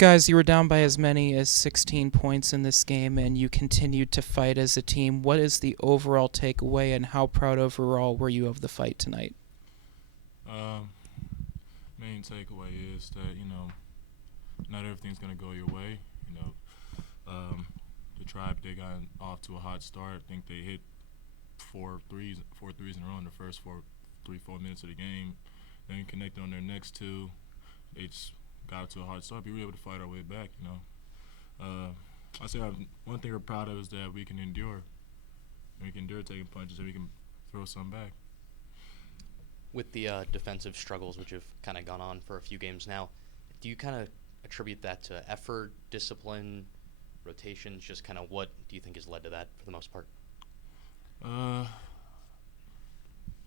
Guys, you were down by as many as 16 points in this game, and you continued to fight as a team. What is the overall takeaway, and how proud overall were you of the fight tonight? Um, Main takeaway is that not everything's gonna go your way. The Tribe, they got off to a hot start. I think they hit four threes in a row in the first 4 minutes of the game. Then connected on their next two. They just got to a hard start. We were able to fight our way back. I say one thing we're proud of is that we can endure. We can endure taking punches, and we can throw some back. With the defensive struggles, which have kind of gone on for a few games now, do you kind of attribute that to effort, discipline, rotations? Just kind of what do you think has led to that for the most part? Uh,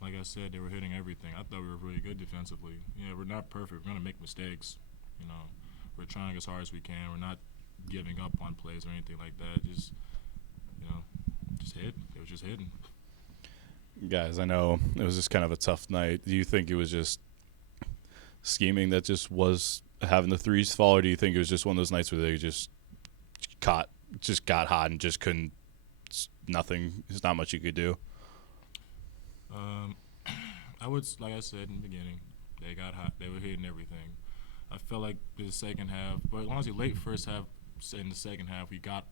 like I said, they were hitting everything. I thought we were really good defensively. Yeah, we're not perfect. We're gonna make mistakes. We're trying as hard as we can. We're not giving up on plays or anything like that. Just hit. It was just hitting. Guys, I know it was just kind of a tough night. Do you think it was just scheming that just was having the threes fall, or do you think it was just one of those nights where they just got hot and just couldn't – nothing – there's not much you could do? Like I said in the beginning, they got hot. They were hitting everything. I felt like the second half – but honestly, late first half, in the second half, we kind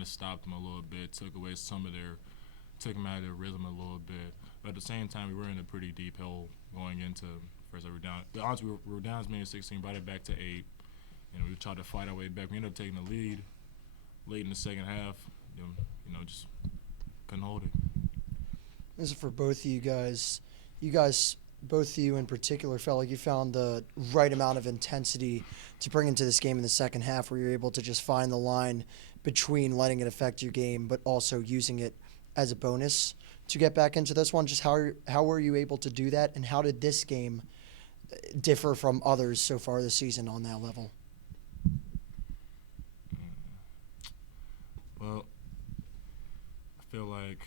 of stopped them a little bit, took away some of their – took them out of their rhythm a little bit. But at the same time, we were in a pretty deep hole going into first. We were down. The odds we were down as many as 16, brought it back to 8, and we tried to fight our way back. We ended up taking the lead late in the second half. Just couldn't hold it. This is for both of you guys. Both of you in particular, felt like you found the right amount of intensity to bring into this game in the second half, where you're able to just find the line between letting it affect your game, but also using it as a bonus to get back into this one. Just how were you able to do that, and how did this game differ from others so far this season on that level? Well, I feel like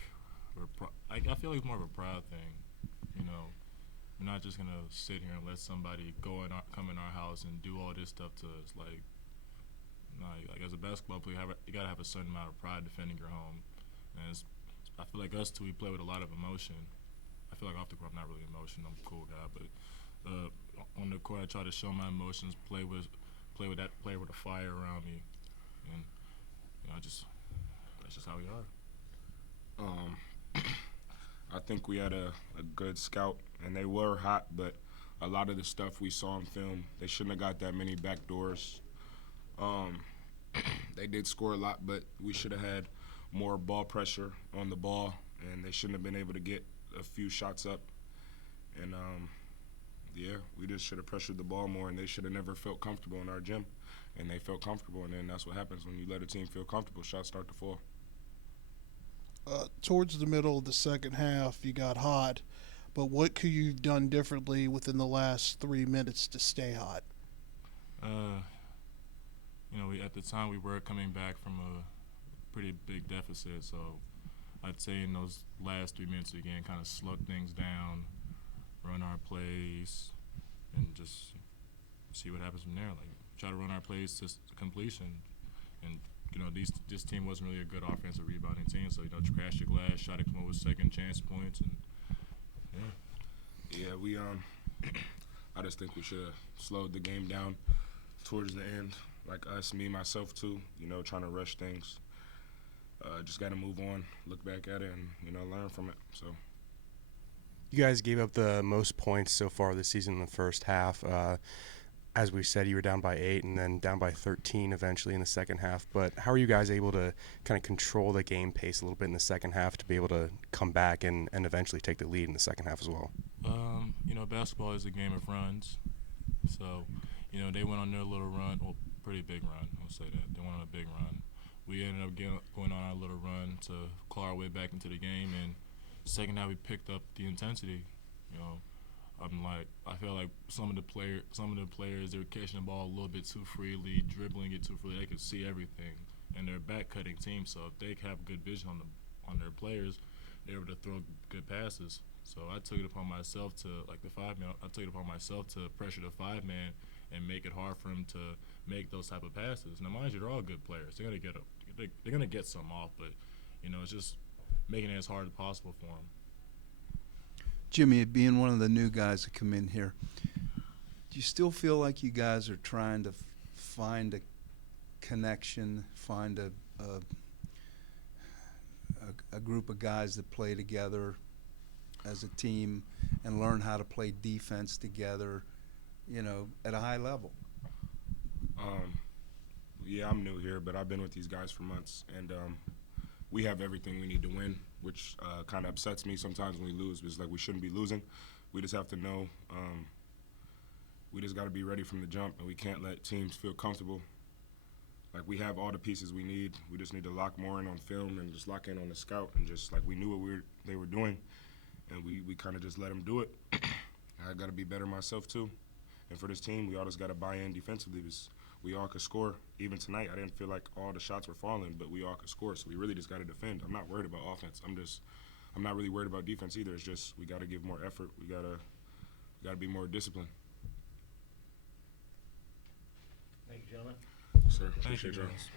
I feel like it's more of a proud thing. We're not just gonna sit here and let somebody come in our house and do all this stuff to us. Like as a basketball player, you gotta have a certain amount of pride defending your home, and I feel like us two, we play with a lot of emotion. I feel like off the court, I'm not really emotional. I'm a cool guy, but on the court, I try to show my emotions, play with a fire around me, and that's just how we are. I think we had a good scout, and they were hot, but a lot of the stuff we saw in film, they shouldn't have got that many backdoors. They did score a lot, but we should have had more ball pressure on the ball, and they shouldn't have been able to get a few shots up. And, we just should have pressured the ball more, and they should have never felt comfortable in our gym. And they felt comfortable, and then that's what happens when you let a team feel comfortable. Shots start to fall. Towards the middle of the second half, you got hot, but what could you have done differently within the last 3 minutes to stay hot? At the time we were coming back from a pretty big deficit, so I'd say in those last 3 minutes again, kind of slow things down, run our plays, and just see what happens from there. Like try to run our plays to completion, and this team wasn't really a good offensive rebounding team, so crash the glass, try to come up with second chance points, and we I just think we should have slowed the game down towards the end, like us, me, myself too. Trying to rush things. Just got to move on, look back at it, and learn from it. So. You guys gave up the most points so far this season in the first half. As we said, you were down by 8 and then down by 13 eventually in the second half. But how are you guys able to kind of control the game pace a little bit in the second half to be able to come back and eventually take the lead in the second half as well? Basketball is a game of runs. So, they went on their little run, well, pretty big run, I'll say that. They went on a big run. We ended up going on our little run to claw our way back into the game, and second half we picked up the intensity. I feel like some of the players, they were catching the ball a little bit too freely, dribbling it too freely. They could see everything, and they're a back-cutting team, so if they have good vision on their players, they're able to throw good passes. So I took it upon myself to, like the 5-man, I took it upon myself to pressure the 5-man and make it hard for him to make those type of passes. Now, mind you, they're all good players. They're gonna get some off, but it's just making it as hard as possible for them. Jimmie, being one of the new guys that come in here, do you still feel like you guys are trying to find a connection, find a group of guys that play together as a team and learn how to play defense together, at a high level? Yeah, I'm new here, but I've been with these guys for months, and we have everything we need to win, which kind of upsets me sometimes when we lose, because we shouldn't be losing. We just have to know we just got to be ready from the jump, and we can't let teams feel comfortable. We have all the pieces we need. We just need to lock more in on film and just lock in on the scout, and just we knew what they were doing, and we kind of just let them do it. I got to be better myself too. And for this team, we all just got to buy in defensively, because we all could score. Even tonight, I didn't feel like all the shots were falling, but we all could score. So we really just got to defend. I'm not worried about offense. I'm not really worried about defense either. It's just we got to give more effort. We gotta be more disciplined. Thank you, gentlemen. Sir, Thank you, appreciate y'all. guys.